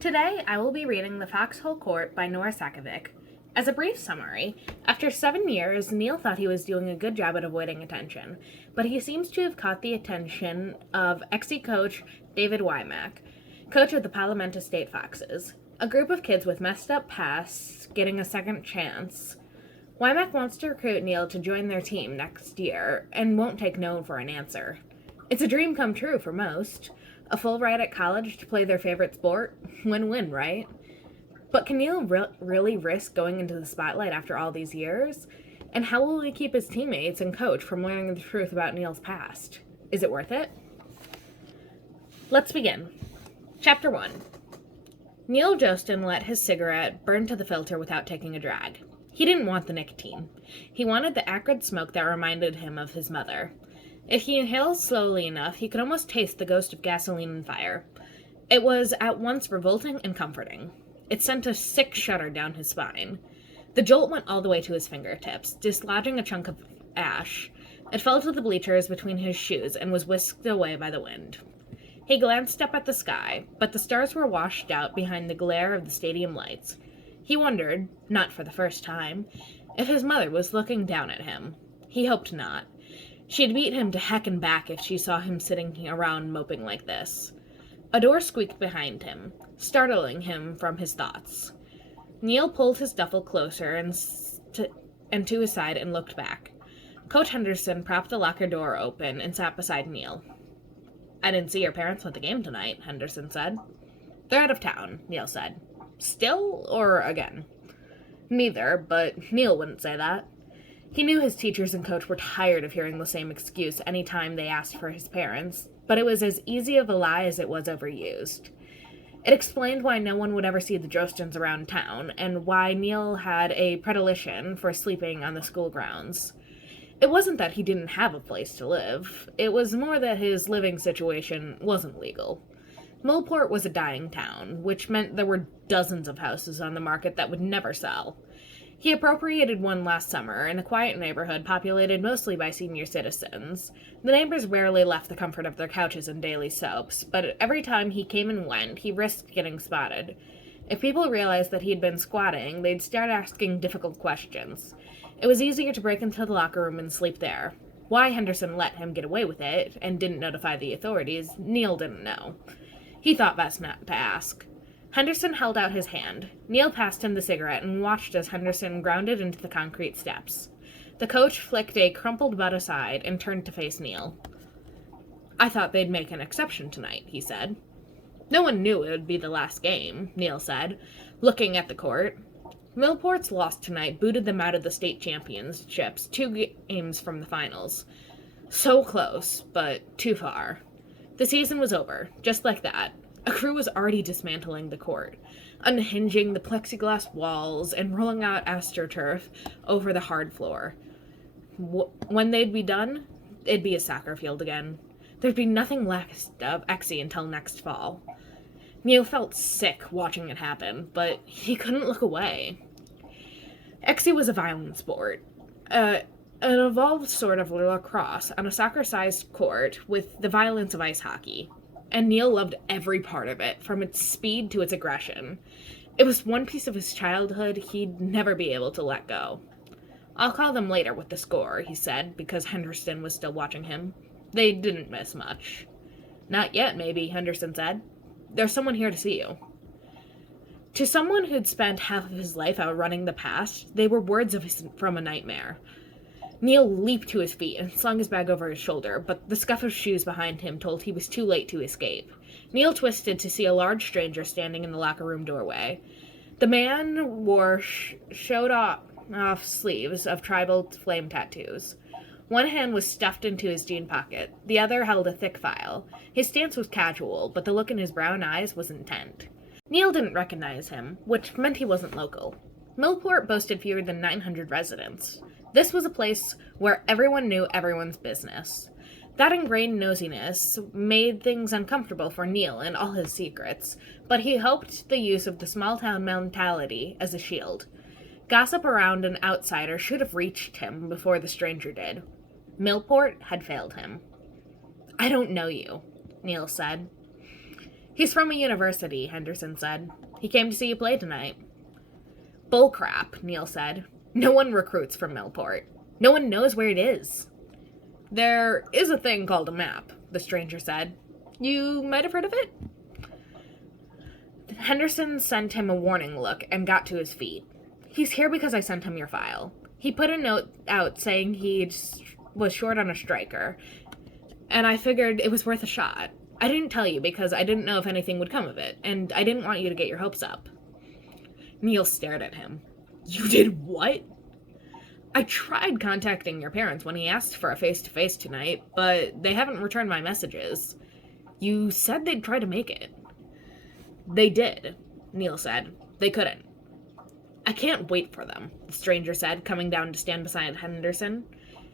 Today, I will be reading The Foxhole Court by Nora Sakavic. As a brief summary, after 7 years, Neil thought he was doing a good job at avoiding attention, but he seems to have caught the attention of ex-coach David Wymack, coach of the Palomenta State Foxes, a group of kids with messed up pasts getting a second chance. Wymack wants to recruit Neil to join their team next year and won't take no for an answer. It's a dream come true for most. A full ride at college to play their favorite sport? Win-win, right? But can Neil really risk going into the spotlight after all these years? And how will he keep his teammates and coach from learning the truth about Neil's past? Is it worth it? Let's begin. Chapter 1. Neil Jostin let his cigarette burn to the filter without taking a drag. He didn't want the nicotine. He wanted the acrid smoke that reminded him of his mother. If he inhaled slowly enough, he could almost taste the ghost of gasoline and fire. It was at once revolting and comforting. It sent a sick shudder down his spine. The jolt went all the way to his fingertips, dislodging a chunk of ash. It fell to the bleachers between his shoes and was whisked away by the wind. He glanced up at the sky, but the stars were washed out behind the glare of the stadium lights. He wondered, not for the first time, if his mother was looking down at him. He hoped not. She'd beat him to heck and back if she saw him sitting around moping like this. A door squeaked behind him, startling him from his thoughts. Neil pulled his duffel closer and to his side and looked back. Coach Henderson propped the locker door open and sat beside Neil. "I didn't see your parents at the game tonight," Henderson said. "They're out of town," Neil said. "Still or again?" "Neither, but Neil wouldn't say that." He knew his teachers and coach were tired of hearing the same excuse any time they asked for his parents, but it was as easy of a lie as it was overused. It explained why no one would ever see the Jostins around town, and why Neil had a predilection for sleeping on the school grounds. It wasn't that he didn't have a place to live. It was more that his living situation wasn't legal. Millport was a dying town, which meant there were dozens of houses on the market that would never sell. He appropriated one last summer in a quiet neighborhood populated mostly by senior citizens. The neighbors rarely left the comfort of their couches and daily soaps, but every time he came and went, he risked getting spotted. If people realized that he had been squatting, they'd start asking difficult questions. It was easier to break into the locker room and sleep there. Why Henderson let him get away with it, and didn't notify the authorities, Neil didn't know. He thought best not to ask. Henderson held out his hand. Neil passed him the cigarette and watched as Henderson grounded into the concrete steps. The coach flicked a crumpled butt aside and turned to face Neil. "I thought they'd make an exception tonight," he said. "No one knew it would be the last game," Neil said, looking at the court. Millport's loss tonight booted them out of the state championships 2 games from the finals. So close, but too far. The season was over, just like that. A crew was already dismantling the court, unhinging the plexiglass walls and rolling out astroturf over the hard floor. When they'd be done, it'd be a soccer field again. There'd be nothing left of Exie until next fall. Neil felt sick watching it happen, but he couldn't look away. Exie was a violent sport. An evolved sort of lacrosse on a soccer-sized court with the violence of ice hockey. And Neil loved every part of it, from its speed to its aggression. It was one piece of his childhood he'd never be able to let go. "I'll call them later with the score," he said, because Henderson was still watching him. They didn't miss much. "Not yet, maybe," Henderson said. "There's someone here to see you." To someone who'd spent half of his life outrunning the past, they were words from a nightmare. Neil leaped to his feet and slung his bag over his shoulder, but the scuff of shoes behind him told he was too late to escape. Neil twisted to see a large stranger standing in the locker room doorway. The man wore showed-off sleeves of tribal flame tattoos. One hand was stuffed into his jean pocket, the other held a thick file. His stance was casual, but the look in his brown eyes was intent. Neil didn't recognize him, which meant he wasn't local. Millport boasted fewer than 900 residents. This was a place where everyone knew everyone's business. That ingrained nosiness made things uncomfortable for Neil and all his secrets, but he hoped the use of the small-town mentality as a shield. Gossip around an outsider should have reached him before the stranger did. Millport had failed him. "I don't know you," Neil said. He's from a university, Henderson said. He came to see you play tonight. Bullcrap, Neil said. No one recruits from Millport. No one knows where it is. There is a thing called a map, the stranger said. You might have heard of it? Henderson sent him a warning look and got to his feet. He's here because I sent him your file. He put a note out saying he was short on a striker, and I figured it was worth a shot. I didn't tell you because I didn't know if anything would come of it, and I didn't want you to get your hopes up. Neil stared at him. You did what? I tried contacting your parents when he asked for a face-to-face tonight, but they haven't returned my messages. You said they'd try to make it. They did, Neil said. They couldn't. I can't wait for them, the stranger said, coming down to stand beside Henderson.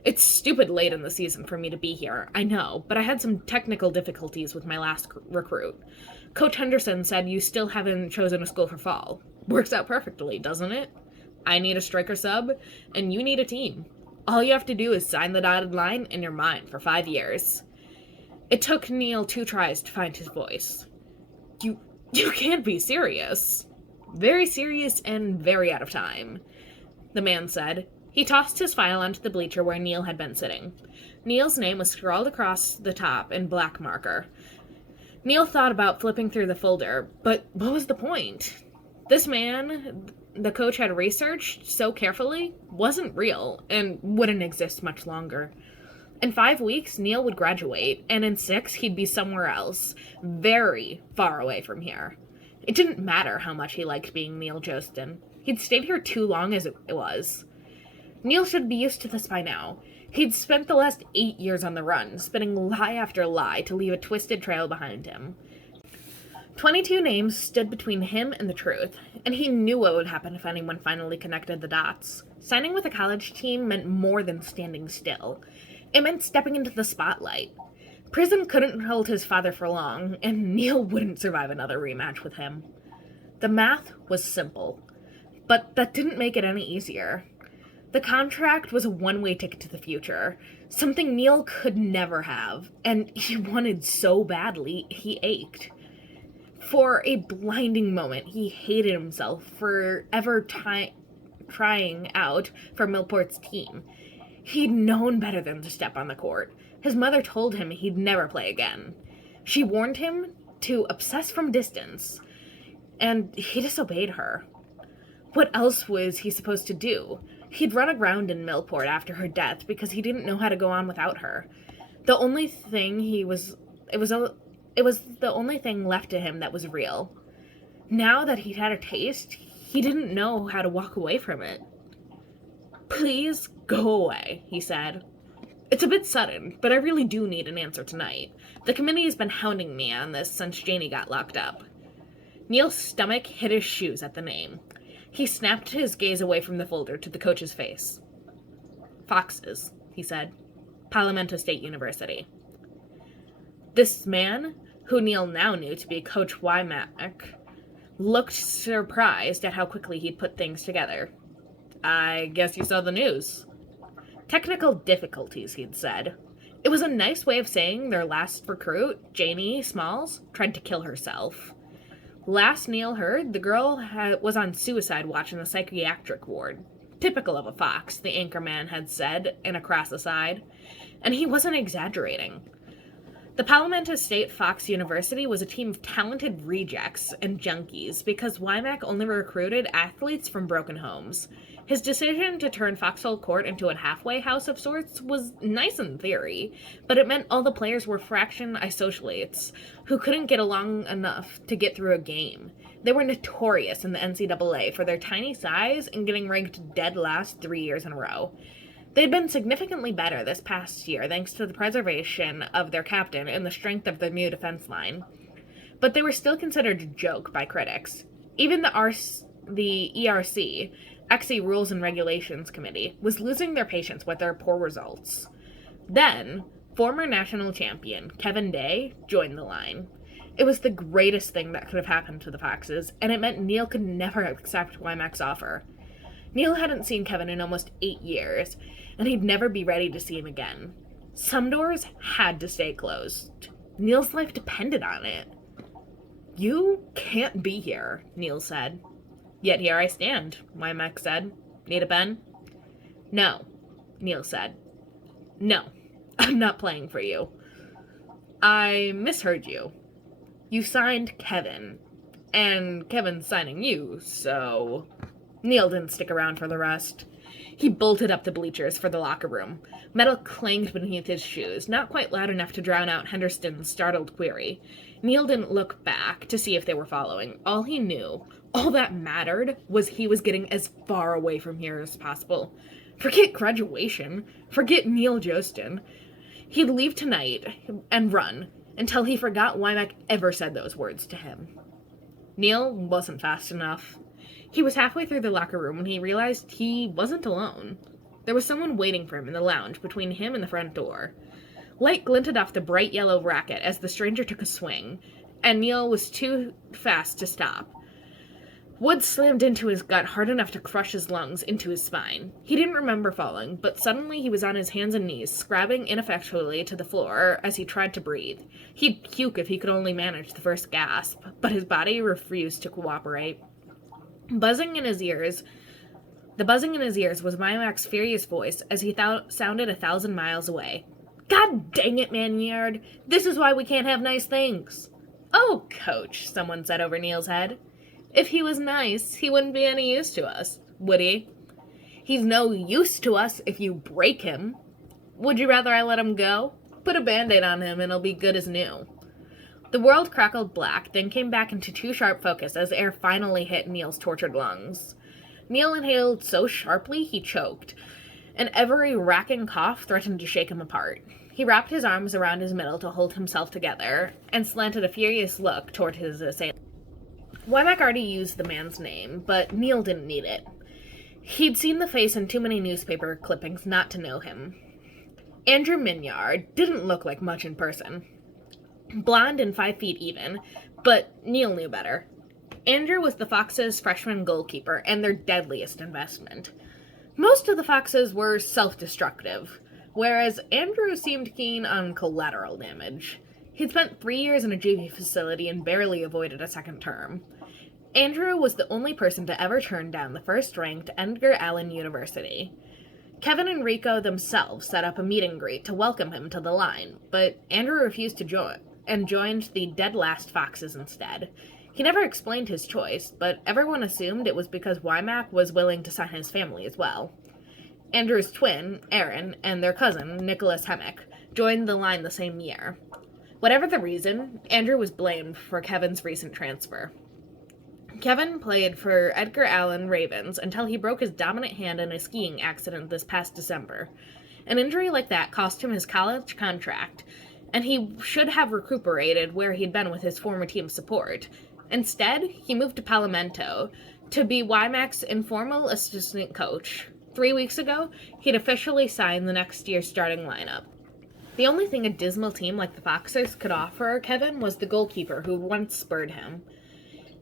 It's stupid late in the season for me to be here, I know, but I had some technical difficulties with my last recruit. Coach Henderson said you still haven't chosen a school for fall. Works out perfectly, doesn't it? I need a striker sub, and you need a team. All you have to do is sign the dotted line, and you're mine for 5 years. It took Neil 2 tries to find his voice. You can't be serious. Very serious and very out of time, the man said. He tossed his file onto the bleacher where Neil had been sitting. Neil's name was scrawled across the top in black marker. Neil thought about flipping through the folder, but what was the point? This man the coach had researched so carefully wasn't real and wouldn't exist much longer. In 5 weeks, Neil would graduate, and in 6, he'd be somewhere else, very far away from here. It didn't matter how much he liked being Neil Jostin. He'd stayed here too long as it was. Neil should be used to this by now. He'd spent the last 8 years on the run, spinning lie after lie to leave a twisted trail behind him. 22 names stood between him and the truth, and he knew what would happen if anyone finally connected the dots. Signing with a college team meant more than standing still. It meant stepping into the spotlight. Prison couldn't hold his father for long, and Neil wouldn't survive another rematch with him. The math was simple, but that didn't make it any easier. The contract was a one-way ticket to the future, something Neil could never have, and he wanted so badly he ached. For a blinding moment, he hated himself for ever trying out for Millport's team. He'd known better than to step on the court. His mother told him he'd never play again. She warned him to obsess from distance, and he disobeyed her. What else was he supposed to do? He'd run aground in Millport after her death because he didn't know how to go on without her. The only thing it was the only thing left to him that was real. Now that he'd had a taste, he didn't know how to walk away from it. Please go away, he said. It's a bit sudden, but I really do need an answer tonight. The committee has been hounding me on this since Janie got locked up. Neil's stomach hit his shoes at the name. He snapped his gaze away from the folder to the coach's face. Foxes, he said. Palomento State University. This man, who Neil now knew to be Coach Wymack, looked surprised at how quickly he'd put things together. I guess you saw the news. Technical difficulties, he'd said. It was a nice way of saying their last recruit, Janie Smalls, tried to kill herself. Last Neil heard, the girl was on suicide watch in the psychiatric ward. Typical of a Fox, the anchorman had said in a crass aside. And he wasn't exaggerating. The Palomento State Fox University was a team of talented rejects and junkies because Wymack only recruited athletes from broken homes. His decision to turn Foxhole Court into a halfway house of sorts was nice in theory, but it meant all the players were fraction isolates who couldn't get along enough to get through a game. They were notorious in the NCAA for their tiny size and getting ranked dead last 3 years in a row. They'd been significantly better this past year thanks to the preservation of their captain and the strength of their new defense line. But they were still considered a joke by critics. Even the ERC, XE Rules and Regulations Committee, was losing their patience with their poor results. Then, former national champion Kevin Day joined the line. It was the greatest thing that could have happened to the Foxes, and it meant Neil could never accept Wymack's offer. Neil hadn't seen Kevin in almost 8 years, and he'd never be ready to see him again. Some doors had to stay closed. Neil's life depended on it. You can't be here, Neil said. Yet here I stand, Wymack said. Need a pen? No, Neil said. No, I'm not playing for you. I misheard you. You signed Kevin, and Kevin's signing you, so... Neil didn't stick around for the rest. He bolted up the bleachers for the locker room. Metal clanged beneath his shoes, not quite loud enough to drown out Henderson's startled query. Neil didn't look back to see if they were following. All he knew, all that mattered, was he was getting as far away from here as possible. Forget graduation. Forget Neil Jostin. He'd leave tonight and run until he forgot Wymack ever said those words to him. Neil wasn't fast enough. He was halfway through the locker room when he realized he wasn't alone. There was someone waiting for him in the lounge between him and the front door. Light glinted off the bright yellow racket as the stranger took a swing, and Neil was too fast to stop. Wood slammed into his gut hard enough to crush his lungs into his spine. He didn't remember falling, but suddenly he was on his hands and knees, scrabbling ineffectually to the floor as he tried to breathe. He'd puke if he could only manage the first gasp, but his body refused to cooperate. The buzzing in his ears was Wymack's furious voice as he sounded 1,000 miles away. God dang it, Manyard! This is why we can't have nice things! Oh, Coach, someone said over Neil's head. If he was nice, he wouldn't be any use to us, would he? He's no use to us if you break him. Would you rather I let him go? Put a Band-Aid on him and he'll be good as new. The world crackled black, then came back into too sharp focus as air finally hit Neil's tortured lungs. Neil inhaled so sharply he choked. An every racking cough threatened to shake him apart. He wrapped his arms around his middle to hold himself together, and slanted a furious look toward his assailant. Wymack already used the man's name, but Neil didn't need it. He'd seen the face in too many newspaper clippings not to know him. Andrew Minyard didn't look like much in person. Blonde and 5 feet even, but Neil knew better. Andrew was the Foxes' freshman goalkeeper and their deadliest investment. Most of the Foxes were self-destructive, whereas Andrew seemed keen on collateral damage. He'd spent 3 years in a juvie facility and barely avoided a second term. Andrew was the only person to ever turn down the first-ranked Edgar Allan University. Kevin and Rico themselves set up a meet and greet to welcome him to the line, but Andrew refused to join and joined the dead last Foxes instead. He never explained his choice, but everyone assumed it was because Wymack was willing to sign his family as well. Andrew's twin, Aaron, and their cousin, Nicholas Hemmick, joined the line the same year. Whatever the reason, Andrew was blamed for Kevin's recent transfer. Kevin played for Edgar Allan Ravens until he broke his dominant hand in a skiing accident this past December. An injury like that cost him his college contract, and he should have recuperated where he'd been with his former team's support. Instead, he moved to Palamento to be Wymack's informal assistant coach. 3 weeks ago, he'd officially signed the next year's starting lineup. The only thing a dismal team like the Foxes could offer Kevin was the goalkeeper who once spurred him.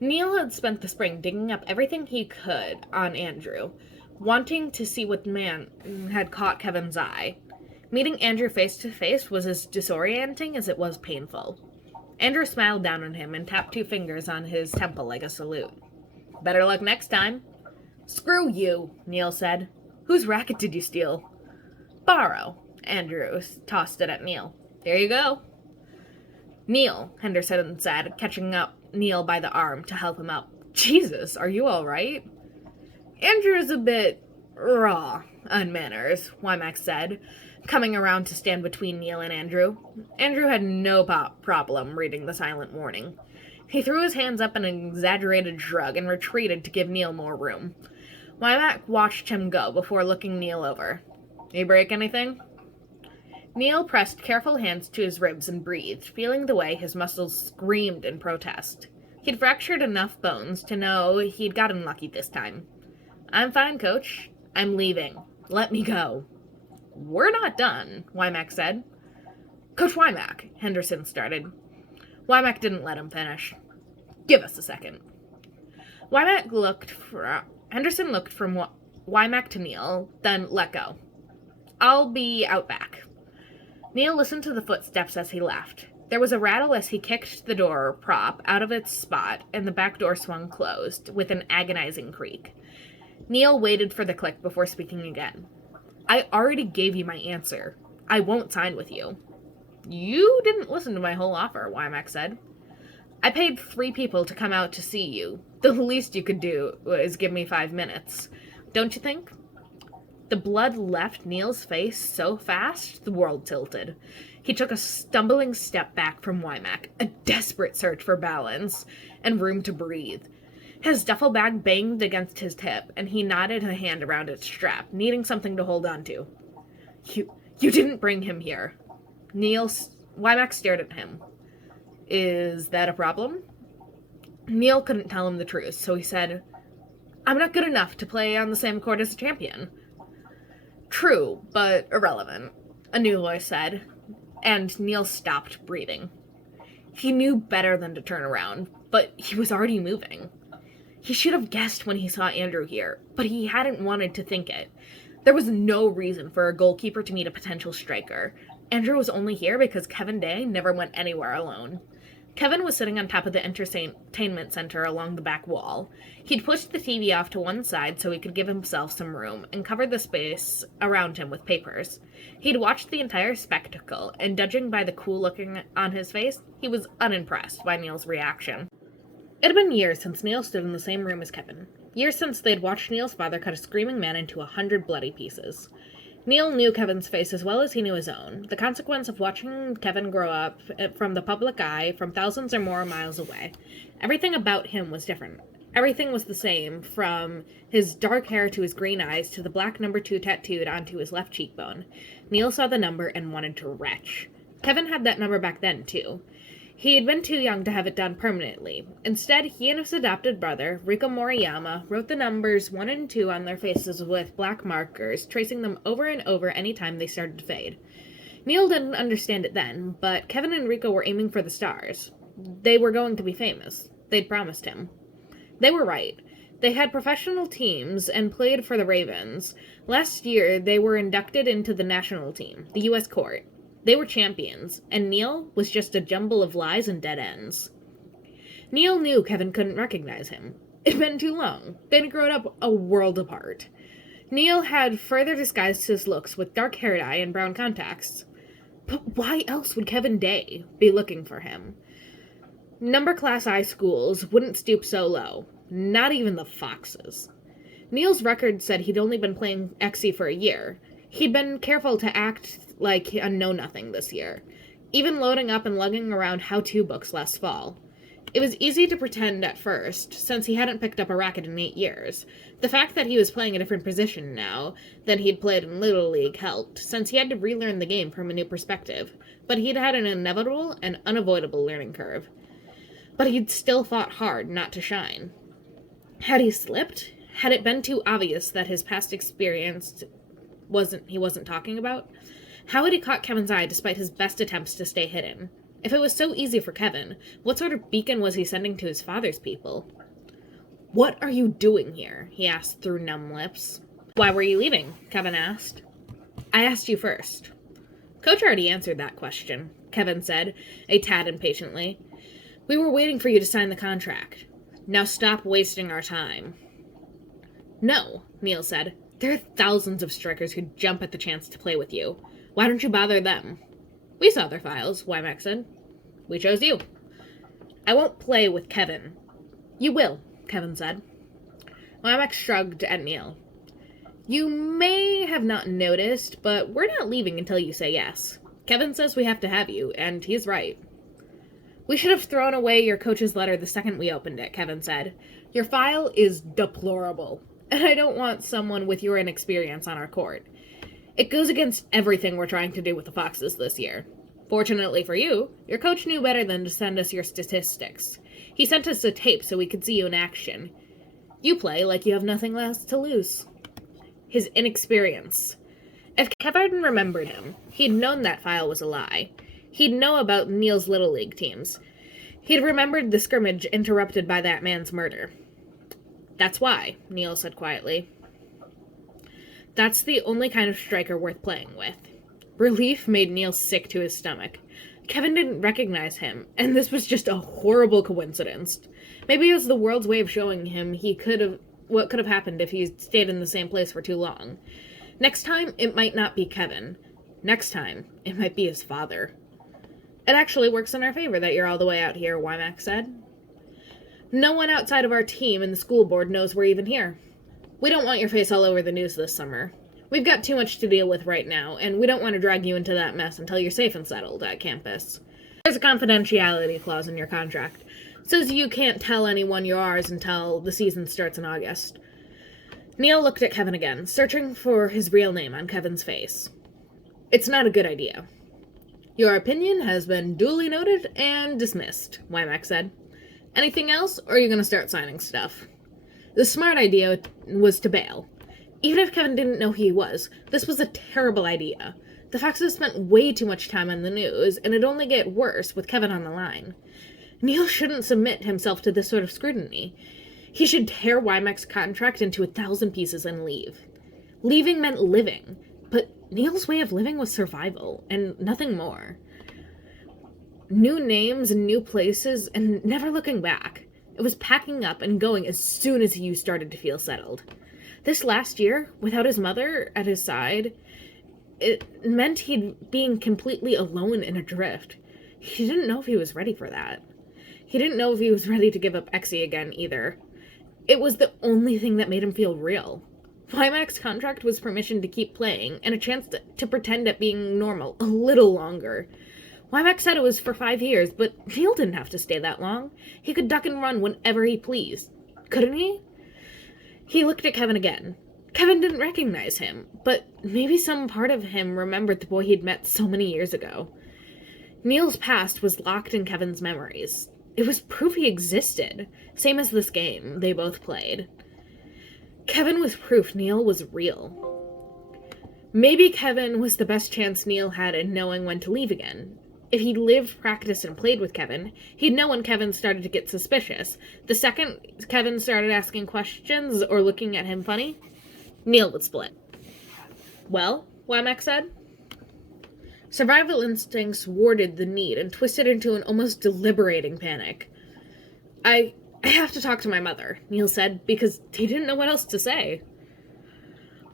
Neil had spent the spring digging up everything he could on Andrew, wanting to see what man had caught Kevin's eye. Meeting Andrew face to face was as disorienting as it was painful. Andrew smiled down on him and tapped 2 fingers on his temple like a salute. Better luck next time. Screw you, Neil said. Whose racket did you steal? Borrow. Andrew tossed it at Neil. Here you go. Neil, Henderson said, catching up Neil by the arm to help him up. Jesus, are you all right? Andrew's a bit raw on manners, Wymack said, coming around to stand between Neil and Andrew. Andrew had no problem reading the silent warning. He threw his hands up in an exaggerated shrug and retreated to give Neil more room. Wymack watched him go before looking Neil over. You break anything? Neil pressed careful hands to his ribs and breathed, feeling the way his muscles screamed in protest. He'd fractured enough bones to know he'd gotten lucky this time. I'm fine, Coach. I'm leaving. Let me go. We're not done, Wymack said. Coach Wymack, Henderson started. Wymack didn't let him finish. Give us a second. Henderson looked from Wymack to Neil, then let go. I'll be out back. Neil listened to the footsteps as he left. There was a rattle as he kicked the door prop out of its spot, and the back door swung closed, with an agonizing creak. Neil waited for the click before speaking again. I already gave you my answer. I won't sign with you. You didn't listen to my whole offer, Wymack said. I paid 3 people to come out to see you. The least you could do is give me 5 minutes. Don't you think? The blood left Neil's face so fast, the world tilted. He took a stumbling step back from Wymack, a desperate search for balance and room to breathe. His duffel bag banged against his hip, and he knotted a hand around its strap, needing something to hold on to. You didn't bring him here. Wymack stared at him. Is that a problem? Neil couldn't tell him the truth, so he said, I'm not good enough to play on the same court as a champion. True, but irrelevant, a new voice said, and Neil stopped breathing. He knew better than to turn around, but he was already moving. He should have guessed when he saw Andrew here, but he hadn't wanted to think it. There was no reason for a goalkeeper to meet a potential striker. Andrew was only here because Kevin Day never went anywhere alone. Kevin was sitting on top of the entertainment center along the back wall. He'd pushed the TV off to one side so he could give himself some room and covered the space around him with papers. He'd watched the entire spectacle, and judging by the cool look on his face, he was unimpressed by Neil's reaction. It had been years since Neil stood in the same room as Kevin. Years since they'd watched Neil's father cut a screaming man into 100 bloody pieces. Neil knew Kevin's face as well as he knew his own, the consequence of watching Kevin grow up from the public eye from thousands or more miles away. Everything about him was different. Everything was the same, from his dark hair to his green eyes to the black number 2 tattooed onto his left cheekbone. Neil saw the number and wanted to retch. Kevin had that number back then, too. He had been too young to have it done permanently. Instead, he and his adopted brother, Rico Moriyama, wrote the numbers 1 and 2 on their faces with black markers, tracing them over and over any time they started to fade. Neil didn't understand it then, but Kevin and Rico were aiming for the stars. They were going to be famous. They'd promised him. They were right. They had professional teams and played for the Ravens. Last year, they were inducted into the national team, the U.S. court. They were champions, and Neil was just a jumble of lies and dead ends. Neil knew Kevin couldn't recognize him. It'd been too long. They'd grown up a world apart. Neil had further disguised his looks with dark hair dye and brown contacts. But why else would Kevin Day be looking for him? Number Class I schools wouldn't stoop so low. Not even the Foxes. Neil's record said he'd only been playing XC for a year. He'd been careful to act like a know-nothing this year, even loading up and lugging around how-to books last fall. It was easy to pretend at first, since he hadn't picked up a racket in 8 years. The fact that he was playing a different position now than he'd played in Little League helped, since he had to relearn the game from a new perspective, but he'd had an inevitable and unavoidable learning curve. But he'd still fought hard not to shine. Had he slipped? Had it been too obvious that his past experience he wasn't talking about? How had he caught Kevin's eye despite his best attempts to stay hidden? If it was so easy for Kevin, what sort of beacon was he sending to his father's people? What are you doing here? He asked through numb lips. Why were you leaving? Kevin asked. I asked you first. Coach already answered that question, Kevin said, a tad impatiently. We were waiting for you to sign the contract. Now stop wasting our time. No, Neil said. There are thousands of strikers who jump at the chance to play with you. Why don't you bother them? We saw their files, Wymack said. We chose you. I won't play with Kevin. You will, Kevin said. Wymack shrugged at Neil. You may have not noticed, but we're not leaving until you say yes. Kevin says we have to have you, and he's right. We should have thrown away your coach's letter the second we opened it, Kevin said. Your file is deplorable, and I don't want someone with your inexperience on our court. It goes against everything we're trying to do with the Foxes this year. Fortunately for you, your coach knew better than to send us your statistics. He sent us a tape so we could see you in action. You play like you have nothing less to lose. His inexperience. If Kevin remembered him, he'd known that file was a lie. He'd know about Neil's Little League teams. He'd remembered the scrimmage interrupted by that man's murder. That's why, Neil said quietly. That's the only kind of striker worth playing with. Relief made Neil sick to his stomach. Kevin didn't recognize him, and this was just a horrible coincidence. Maybe it was the world's way of showing him what could have happened if he stayed in the same place for too long. Next time, it might not be Kevin. Next time, it might be his father. It actually works in our favor that you're all the way out here, Wymack said. No one outside of our team and the school board knows we're even here. We don't want your face all over the news this summer. We've got too much to deal with right now, and we don't want to drag you into that mess until you're safe and settled at campus. There's a confidentiality clause in your contract. It says you can't tell anyone you're ours until the season starts in August. Neil looked at Kevin again, searching for his real name on Kevin's face. It's not a good idea. Your opinion has been duly noted and dismissed, Wymack said. Anything else, or are you going to start signing stuff? The smart idea was to bail. Even if Kevin didn't know who he was, this was a terrible idea. The Foxes spent way too much time on the news, and it'd only get worse with Kevin on the line. Neil shouldn't submit himself to this sort of scrutiny. He should tear Wymack's contract into 1,000 pieces and leave. Leaving meant living, but Neil's way of living was survival, and nothing more. New names and new places, and never looking back. It was packing up and going as soon as he started to feel settled. This last year, without his mother at his side, it meant he'd being completely alone and adrift. He didn't know if he was ready for that. He didn't know if he was ready to give up Exie again, either. It was the only thing that made him feel real. Wymack's contract was permission to keep playing, and a chance to pretend at being normal a little longer. Wymack said it was for 5 years, but Neil didn't have to stay that long. He could duck and run whenever he pleased. Couldn't he? He looked at Kevin again. Kevin didn't recognize him, but maybe some part of him remembered the boy he'd met so many years ago. Neil's past was locked in Kevin's memories. It was proof he existed, same as this game they both played. Kevin was proof Neil was real. Maybe Kevin was the best chance Neil had in knowing when to leave again. If he lived, practiced, and played with Kevin, he'd know when Kevin started to get suspicious. The second Kevin started asking questions or looking at him funny, Neil would split. Well, Wymack said. Survival instincts warded the need and twisted into an almost deliberating panic. I have to talk to my mother, Neil said, because he didn't know what else to say.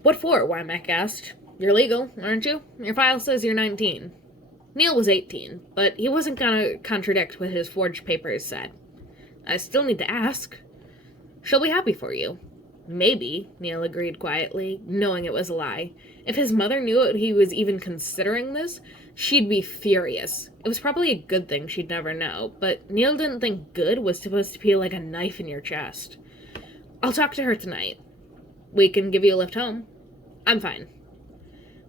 What for? Wymack asked. You're legal, aren't you? Your file says you're 19. Neil was 18, but he wasn't gonna contradict what his forged papers said. I still need to ask. She'll be happy for you. Maybe, Neil agreed quietly, knowing it was a lie. If his mother knew he was even considering this, she'd be furious. It was probably a good thing she'd never know, but Neil didn't think good was supposed to be like a knife in your chest. I'll talk to her tonight. We can give you a lift home. I'm fine.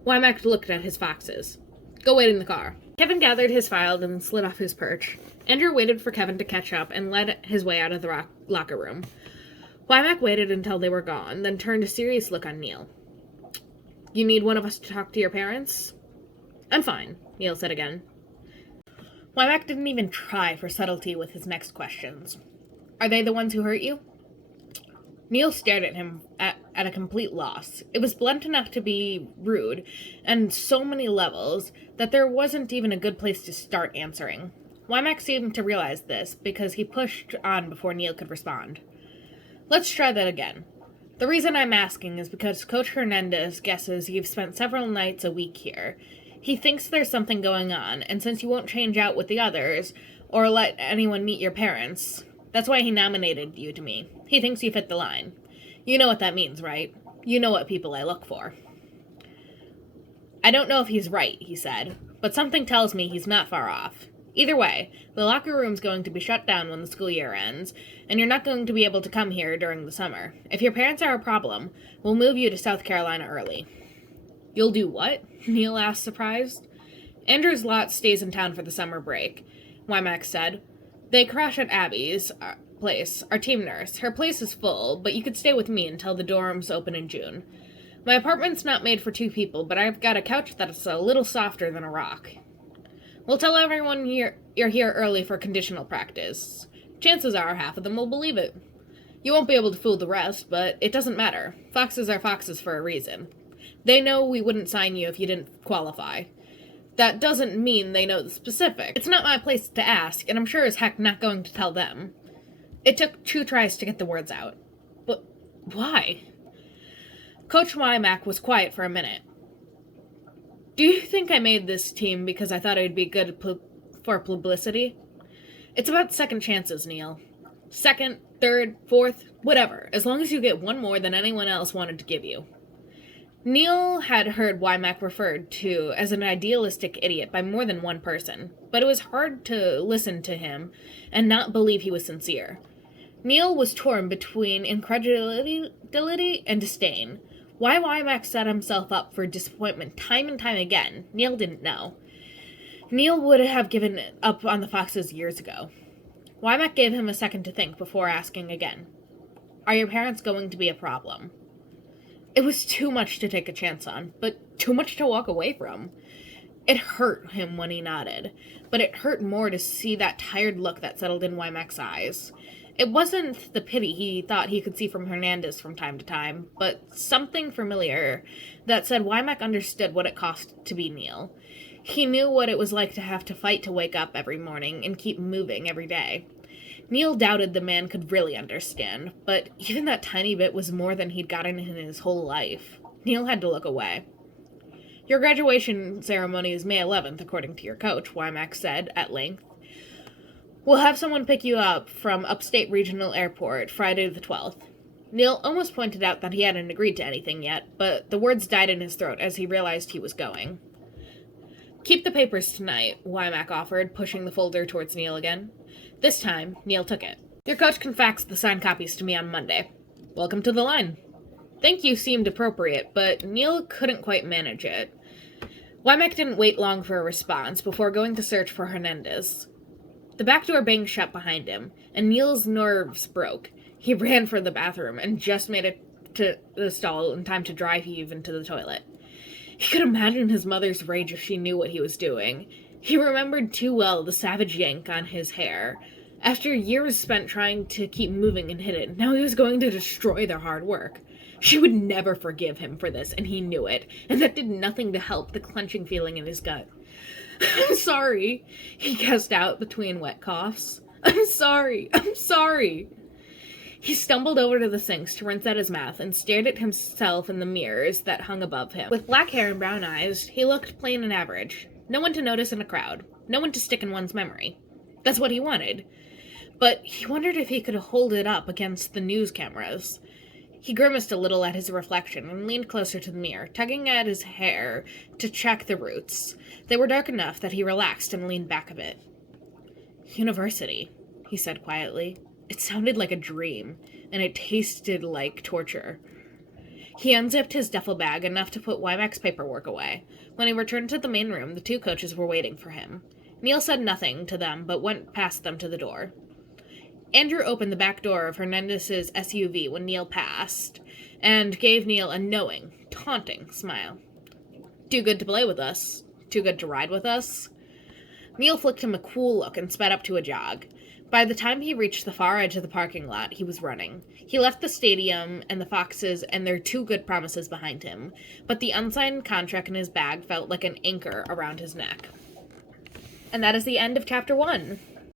Wymack looked at his foxes. Go wait in the car. Kevin gathered his file and slid off his perch. Andrew waited for Kevin to catch up and led his way out of the locker room. Wymack waited until they were gone, then turned a serious look on Neil. You need one of us to talk to your parents? I'm fine, Neil said again. Wymack didn't even try for subtlety with his next questions. Are they the ones who hurt you? Neil stared at him at a complete loss. It was blunt enough to be rude, and so many levels, that there wasn't even a good place to start answering. Wymack seemed to realize this, because he pushed on before Neil could respond. Let's try that again. The reason I'm asking is because Coach Hernandez guesses you've spent several nights a week here. He thinks there's something going on, and since you won't change out with the others, or let anyone meet your parents, that's why he nominated you to me. He thinks you fit the line. You know what that means, right? You know what people I look for. I don't know if he's right, he said, but something tells me he's not far off. Either way, the locker room's going to be shut down when the school year ends, and you're not going to be able to come here during the summer. If your parents are a problem, we'll move you to South Carolina early. You'll do what? Neil asked, surprised. Andrew's lot stays in town for the summer break, Wymack said. They crash at Abby's place, our team nurse. Her place is full, but you could stay with me until the dorms open in June. My apartment's not made for 2 people, but I've got a couch that's a little softer than a rock. We'll tell everyone you're here early for conditional practice. Chances are half of them will believe it. You won't be able to fool the rest, but it doesn't matter. Foxes are foxes for a reason. They know we wouldn't sign you if you didn't qualify. That doesn't mean they know the specifics. It's not my place to ask, and I'm sure as heck not going to tell them. It took 2 tries to get the words out. But why? Coach Wymack was quiet for a minute. Do you think I made this team because I thought it would be good for publicity? It's about second chances, Neil. Second, third, fourth, whatever, as long as you get one more than anyone else wanted to give you. Neil had heard Wymack referred to as an idealistic idiot by more than one person, but it was hard to listen to him and not believe he was sincere. Neil was torn between incredulity and disdain. Why Wymack set himself up for disappointment time and time again, Neil didn't know. Neil would have given up on the Foxes years ago. Wymack gave him a second to think before asking again. Are your parents going to be a problem? It was too much to take a chance on, but too much to walk away from. It hurt him when he nodded, but it hurt more to see that tired look that settled in Wymack's eyes. It wasn't the pity he thought he could see from Hernandez from time to time, but something familiar that said Wymack understood what it cost to be Neil. He knew what it was like to have to fight to wake up every morning and keep moving every day. Neil doubted the man could really understand, but even that tiny bit was more than he'd gotten in his whole life. Neil had to look away. Your graduation ceremony is May 11th, according to your coach, Wymack said at length. We'll have someone pick you up from Upstate Regional Airport Friday the 12th. Neil almost pointed out that he hadn't agreed to anything yet, but the words died in his throat as he realized he was going. Keep the papers tonight, Wymack offered, pushing the folder towards Neil again. This time, Neil took it. Your coach can fax the signed copies to me on Monday. Welcome to the line. Thank you seemed appropriate, but Neil couldn't quite manage it. Wymack didn't wait long for a response before going to search for Hernandez. The back door banged shut behind him, and Neil's nerves broke. He ran for the bathroom and just made it to the stall in time to dry heave into the toilet. He could imagine his mother's rage if she knew what he was doing. He remembered too well the savage yank on his hair. After years spent trying to keep moving and hidden, now he was going to destroy their hard work. She would never forgive him for this, and he knew it, and that did nothing to help the clenching feeling in his gut. I'm sorry, he gasped out between wet coughs. I'm sorry. He stumbled over to the sinks to rinse out his mouth and stared at himself in the mirrors that hung above him. With black hair and brown eyes, he looked plain and average. No one to notice in a crowd. No one to stick in one's memory. That's what he wanted. But he wondered if he could hold it up against the news cameras. He grimaced a little at his reflection and leaned closer to the mirror, tugging at his hair to check the roots. They were dark enough that he relaxed and leaned back a bit. University, he said quietly. It sounded like a dream, and it tasted like torture. He unzipped his duffel bag enough to put Wymack's paperwork away. When he returned to the main room, the 2 coaches were waiting for him. Neil said nothing to them, but went past them to the door. Andrew opened the back door of Hernandez's SUV when Neil passed, and gave Neil a knowing, taunting smile. Too good to play with us? Too good to ride with us? Neil flicked him a cool look and sped up to a jog. By the time he reached the far edge of the parking lot, he was running. He left the stadium and the Foxes and their 2 good promises behind him, but the unsigned contract in his bag felt like an anchor around his neck. And that is the end of Chapter 1.